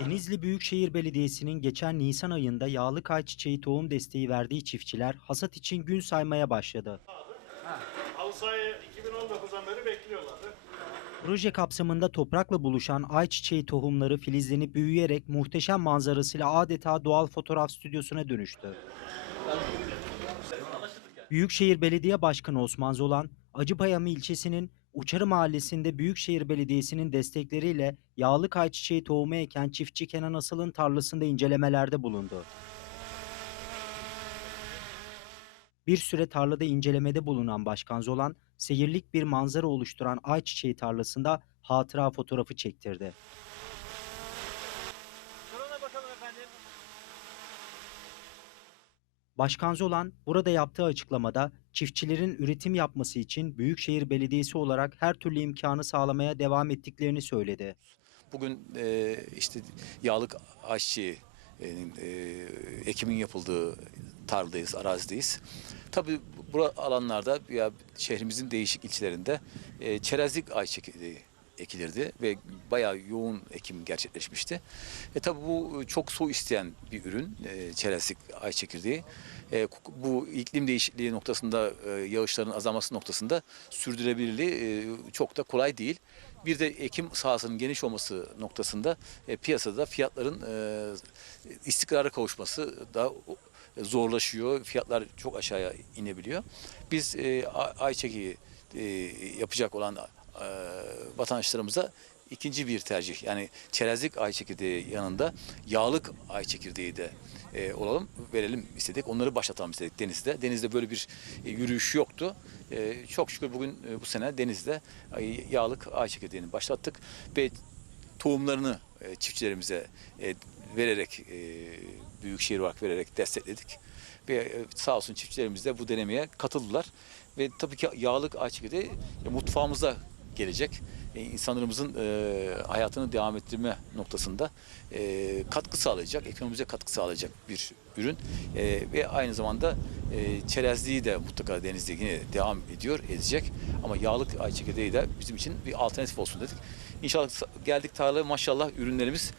Denizli Büyükşehir Belediyesi'nin geçen Nisan ayında yağlı ayçiçeği tohum desteği verdiği çiftçiler hasat için gün saymaya başladı. Ağustos ayı 2019'dan beri bekliyorlardı. Proje kapsamında toprakla buluşan ayçiçeği tohumları filizlenip büyüyerek muhteşem manzarasıyla adeta doğal fotoğraf stüdyosuna dönüştü. Büyükşehir Belediye Başkanı Osman Zolan, Acıpayam ilçesinin Uçarı Mahallesi'nde Büyükşehir Belediyesi'nin destekleriyle yağlı ayçiçeği tohumu eken çiftçi Kenan Asıl'ın tarlasında incelemelerde bulundu. Bir süre tarlada incelemede bulunan Başkan Zolan, seyirlik bir manzara oluşturan ayçiçeği tarlasında hatıra fotoğrafı çektirdi. Başkan Zolan burada yaptığı açıklamada çiftçilerin üretim yapması için Büyükşehir Belediyesi olarak her türlü imkanı sağlamaya devam ettiklerini söyledi. Bugün e, işte yağlık ayçiçeği e, e, ekimin yapıldığı tarladayız, arazideyiz. Tabii bu alanlarda ya şehrimizin değişik ilçelerinde e, çerezlik ayçiçeği ekilirdi ve bayağı yoğun ekim gerçekleşmişti. E tabii bu çok su isteyen bir ürün e, çerezlik ay çekirdeği. E, bu iklim değişikliği noktasında e, yağışların azalması noktasında sürdürülebilirliği e, çok da kolay değil. Bir de ekim sahasının geniş olması noktasında e, piyasada fiyatların e, istikrara kavuşması da zorlaşıyor. Fiyatlar çok aşağıya inebiliyor. Biz e, ayçiçeği e, yapacak olan e, vatandaşlarımıza ikinci bir tercih. Yani çerezlik ay çekirdeği yanında yağlık ay çekirdeği de e, olalım, verelim istedik. Onları başlatalım istedik denizde. Denizde böyle bir e, yürüyüş yoktu. E, çok şükür bugün e, bu sene denizde e, yağlık ay çekirdeğini başlattık ve tohumlarını e, çiftçilerimize e, vererek e, büyükşehir olarak vererek destekledik. Ve e, sağ olsun çiftçilerimiz de bu denemeye katıldılar. Ve tabii ki yağlık ay çekirdeği e, mutfağımıza gelecek. E, insanlarımızın e, hayatını devam ettirme noktasında e, katkı sağlayacak, ekonomimize katkı sağlayacak bir ürün. Ve aynı zamanda çerezliği de mutlaka denizde yine devam ediyor, edecek. Ama yağlık ay çekirdeği de bizim için bir alternatif olsun dedik. İnşallah geldik tarlaya maşallah ürünlerimiz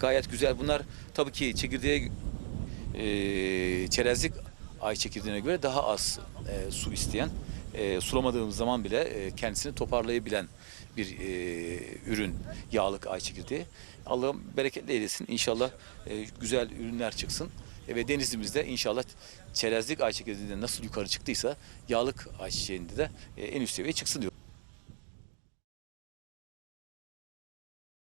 gayet güzel. Bunlar tabii ki çekirdeğe çerezlik ay çekirdeğine göre daha az su isteyen, e, sulamadığımız zaman bile e, kendisini toparlayabilen bir e, ürün yağlık ay çekirdeği. Allah'ım bereketli eylesin. İnşallah e, güzel ürünler çıksın. E, ve denizimizde inşallah çerezlik ay çekirdeğinden nasıl yukarı çıktıysa yağlık ayçiçeğinde de e, en üst seviyeye çıksın diyor.